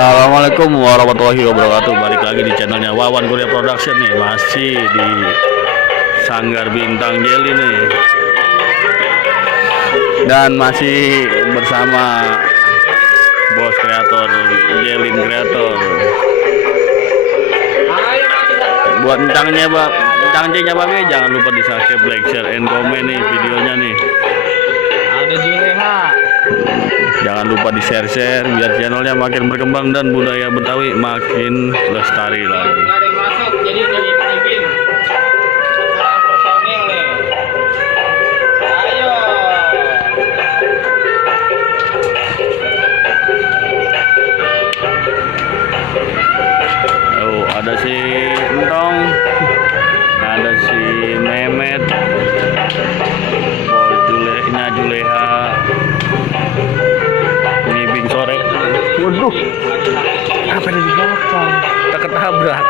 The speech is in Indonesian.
Assalamualaikum warahmatullahi wabarakatuh. Balik lagi di channelnya Wawan Korea Production nih. Masih di Sanggar Bintang Jelly nih. Dan masih bersama bos kreator Jelin Kreator. Buat encangnya Babe, jangan lupa di subscribe, like, share, and comment nih videonya nih. Ada Juleha. Jangan lupa di share biar channelnya makin berkembang dan budaya Betawi makin lestari lagi. Nggak ada yang masuk, jadi izin. Kurang personil nih. Ayo. Oh, ada si Entong, ada si Memet, Juleha, ngibing sore. Waduh, apa yang di belakang? Tak ketabrak.